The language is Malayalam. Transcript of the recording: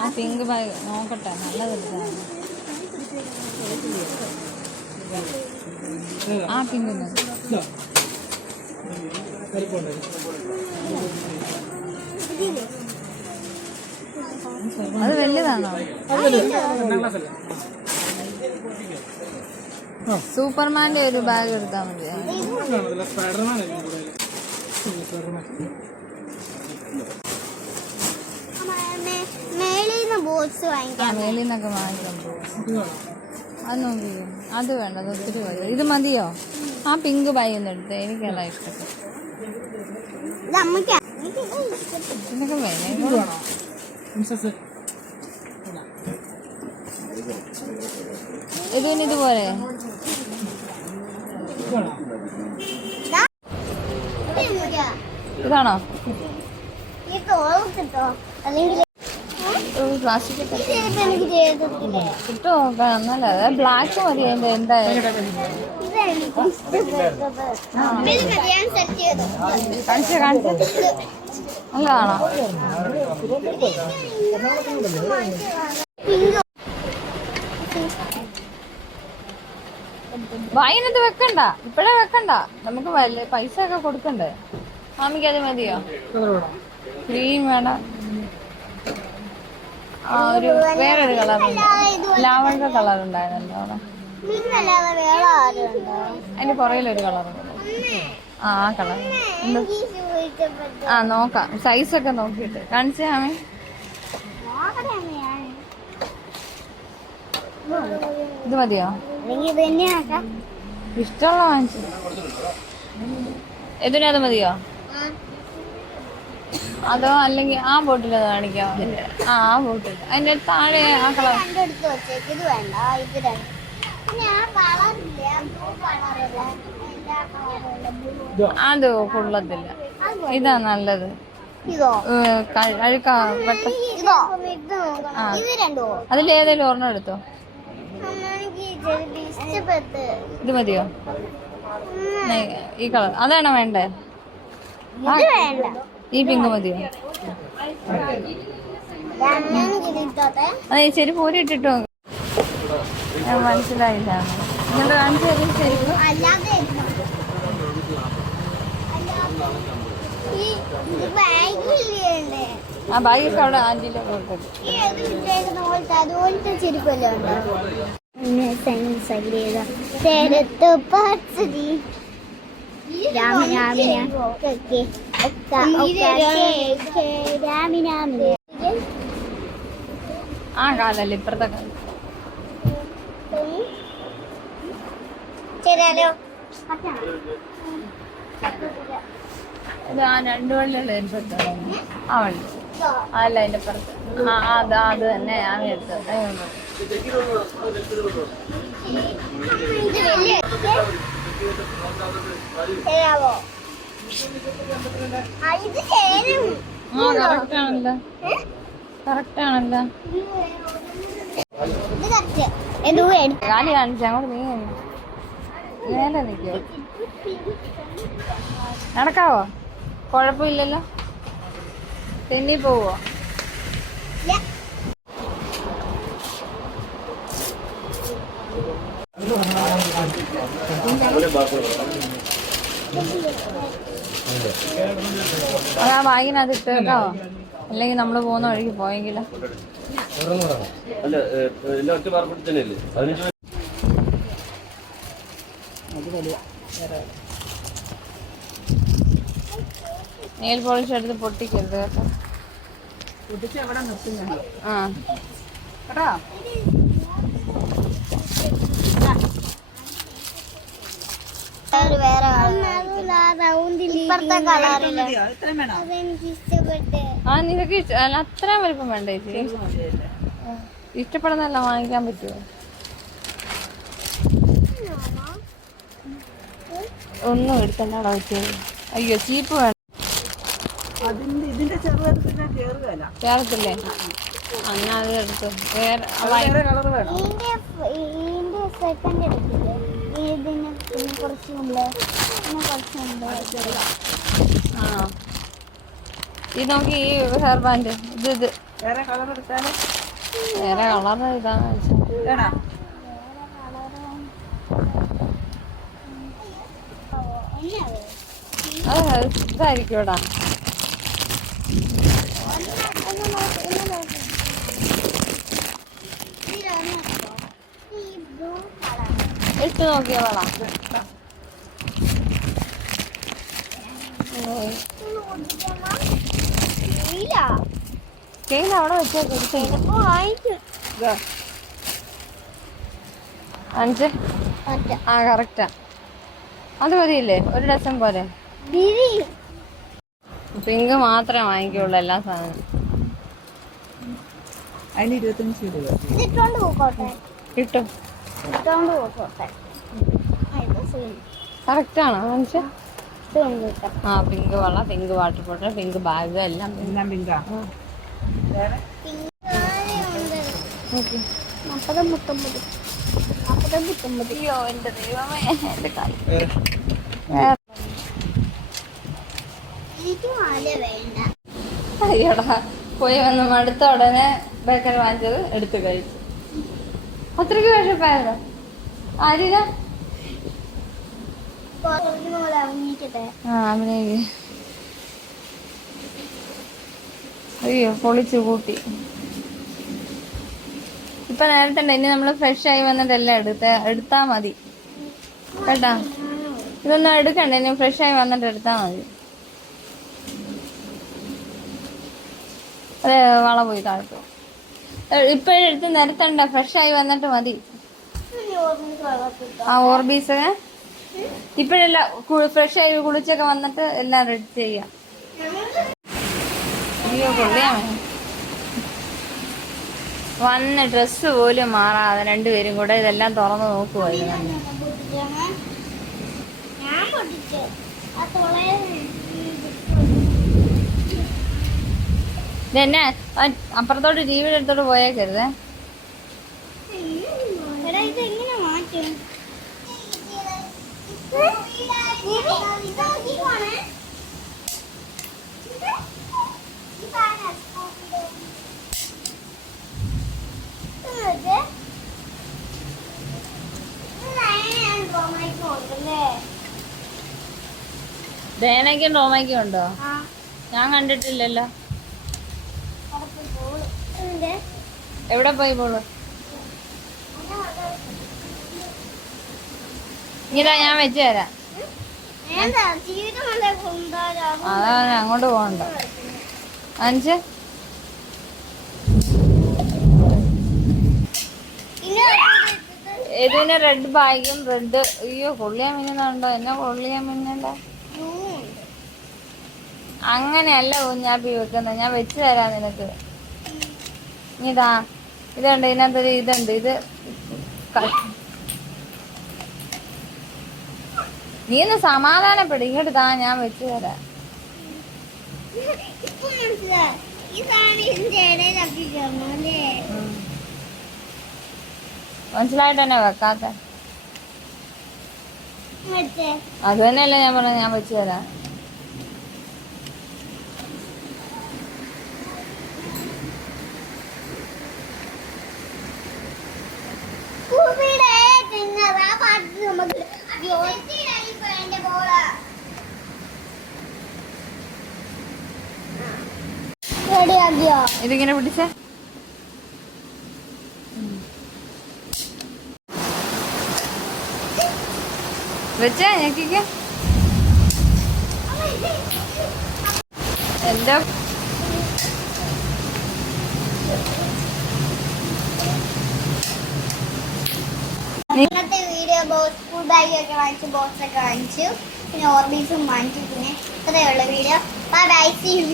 ആ പിങ്ക് ബാഗ് നോക്കട്ടെ, നല്ലതെടുത്താണ്. ആ പിങ്ക് അത് വലുതാണോ? സൂപ്പർമാന്റെ ഒരു ബാഗ് എടുത്താൽ മതി. മേളിന്നൊക്കെ വാങ്ങിക്കാൻ പോകും. അത് നോക്കി, അത് വേണ്ട, അത് ഒത്തിരി മതി. ഇത് മതിയോ? ആ പിങ്ക് ബാഗ് ഒന്ന് എടുത്ത്, എനിക്കതാ ഇഷ്ടപ്പെട്ടു. ഇതിനൊക്കെ വില ഇതിന് ഇതുപോലെ ഇതാണോ? പ്ലാസ്റ്റിക് ഇട്ടോ നല്ല ബ്ലാക്ക് മതി. അതിന്റെ എന്തായാലും നല്ലതാണോ? വായിനത് വെക്കണ്ട, ഇപ്പഴേ വെക്കണ്ട. നമുക്ക് പൈസ ഒക്കെ കൊടുക്കണ്ടേ? മാമിക്ക് അത് മതിയോ? ക്രീം വേണം. ആ ഒരു വേറൊരു കളറുണ്ട്, ലാവണ്ടർ കളർ ഉണ്ടായിരുന്നല്ലോ അവിടെ. അതിന്റെ പുറകിലൊരു കളറുണ്ട്. ആ കളർ ആ നോക്കാം, സൈസൊക്കെ നോക്കിയിട്ട് കാണിച്ചേ മാമി. ഇത് മതിയോ? ഇഷ്ടമുള്ള വാങ്ങിച്ചു. ഇതിനത് മതിയോ? അതോ അല്ലെങ്കിൽ ആ ബോട്ടിൽ അത് കാണിക്കാം. ആ ബോട്ടിൽ അതിന്റെ താഴെ ആ കളർ അത് കൊള്ളത്തില്ല. ഇതാ നല്ലത്. അതിലേതെങ്കിലും ഒരെണ്ണം എടുത്തോ. ഇത് മതിയോ? ഈ കളർ അതാണോ വേണ്ടേ? ഈ പിങ്ക് മതിയോ? അതെ ശരി, പൂരി ഇട്ടിട്ടോ. ഞാൻ മനസ്സിലായില്ല. നിങ്ങൾ കാണിച്ചു തരും ശരിക്കും. ആ ബാഗൊക്കെ അവിടെ ആന്റിയിലെ ആ കാലല്ലേ ഇപ്പഴത്തെ കാലം. ഇത് ആ 2 വള്ളിയുള്ള ആ വള്ളി അല്ല അതിന്റെ പുറത്ത്. അത് തന്നെ ഞാൻ എടുത്തത്. കറക്റ്റ് ആണല്ലോ. കാലി കാണിച്ച അങ്ങോട്ട് നീ നേരെ നിൽക്കോ? നടക്കാവോ? കുഴപ്പമില്ലല്ലോ. തെന്നി പോവോ? അതാ ബാഗിനകത്ത് ഇട്ട് കേട്ടോ, അല്ലെങ്കിൽ നമ്മള് പോകുന്ന വഴിക്ക് പോയെങ്കിലോ. നെയിൽ പോളിഷ് എടുത്ത് പൊട്ടിക്കരുത് കേട്ടോ. ആ നിനക്ക് അത്രയും വലിപ്പം വേണ്ട ചേച്ചി? ഇഷ്ടപ്പെടുന്നല്ല വാങ്ങിക്കാൻ പറ്റുമോ? ഒന്നും എടുത്തണ്ടാടാ വെച്ചത്. അയ്യോ ചീപ്പ് വേണ്ട. ചേർത്തില്ലേ? എന്നാ അത് എടുത്തു. വേറെ ആ ഇത് നോക്കി, ഈ ഹെയർ ബാൻഡ് ഇത് ഇത് വേറെ കളർ എടുത്താലും വേറെ കളർ ഇതാന്ന് വെച്ചാൽ വേണോ? ഇതായിരിക്കും ഇവിടെ. ഇട്ട് നോക്കിയോളാ. കെയിൽ അവിടെ വെച്ചേക്കും. അഞ്ച് ആ കറക്റ്റാ. അത് മതിയില്ലേ? ഒരു ഡസൻ പോലെ. പിങ്ക് മാത്രമേ വാങ്ങിക്കുള്ളൂ എല്ലാ സാധനവും. അതിന് 25 രൂപ കിട്ടും. കറക്റ്റാണോ വാങ്ങിച്ച? ആ പിങ്ക് വള, pink water bottle, pink bag എല്ലാം എല്ലാം പിങ്കാ. വേറെ അയ്യോ എന്റെ ദൈവമേ എന്റെ കാര്യം. അയ്യോടാ പോയി വന്ന് മടുത്ത ഉടനെ ബേക്കറി വാങ്ങിച്ചത് എടുത്ത് കഴിച്ചു. അത്രയ്ക്ക് വിഷപ്പായതോ? ആരില്ല അഭിനയിക്ക്. അയ്യോ പൊളിച്ചു കൂട്ടി. ഇപ്പൊ നേരത്തെ ഇനി നമ്മള് ഫ്രഷ് ആയി വന്നിട്ടെല്ലാം എടുത്താ മതി കേട്ടാ. ഇതൊന്നും എടുക്കണ്ട, ഇനി ഫ്രഷ് ആയി വന്നിട്ട് എടുത്താ മതി. അതെ വള പോയി താഴ്ത്തു. ഇപ്പഴെടുത്ത് നിരത്തണ്ട, ഫ്രഷ് ആയി വന്നിട്ട് മതി. ആ ഓർബീസ് ഇപ്പഴല്ല, ഫ്രഷ് ആയി കുളിച്ചൊക്കെ വന്നിട്ട് എല്ലാം റെഡി ചെയ്യാം. അയ്യോ കൊള്ളിയാമേ വന്ന് ഡ്രസ്സ് പോലും മാറാതെ രണ്ടുപേരും കൂടെ ഇതെല്ലാം തുറന്ന് നോക്കുവായിരുന്നു. ഇതെന്നെ അപ്പുറത്തോട്ട് ടിവിയുടെ അടുത്തോട്ട് പോയേക്കരുതേ. ദേനയ്ക്കും റോമയ്ക്കും ഉണ്ടോ? ഞാൻ കണ്ടിട്ടില്ലല്ലോ. എവിടെ പോയി പോള്? ഇങ്ങനെ ഞാൻ വെച്ചു തരാം. അതാ അങ്ങോട്ട് പോകണ്ട. അഞ്ച് ഇതിന് റെഡ് ബാഗും റെഡ്. അയ്യോ കൊള്ളിയാൻ മിന്നുന്നുണ്ടോ? എന്നെ കൊള്ളിയാൻ മിന്നണ്ട. അങ്ങനെയല്ല കുഞ്ഞാപ്പി വെക്കുന്നത്, ഞാൻ വെച്ചു തരാം നിനക്ക്. ഇതാ ഇതുണ്ട്, ഇതിനകത്തൊരു ഇതുണ്ട്. ഇത് നീ ഒന്ന് സമാധാനപ്പെടും. ഇങ്ങോട്ട് താ, ഞാൻ വെച്ചു തരാം. മനസ്സിലായിട്ട് തന്നെ വെക്കാത്ത. അത് തന്നെയല്ലേ ഞാൻ പറഞ്ഞ, ഞാൻ വെച്ചു തരാം. ഇതിങ്ങനെ പിടിച്ചേ. വെച്ചേ ഞെക്കിക്ക്. എന്റെ ഇന്നത്തെ വീഡിയോ സ്കൂൾ ബാഗൊക്കെ വാങ്ങിച്ചു, ബോക്സൊക്കെ വാങ്ങിച്ചു, പിന്നെ ഓർബീസും വാങ്ങിച്ചു. പിന്നെ ഇത്രയുള്ള video. Bye bye, see U.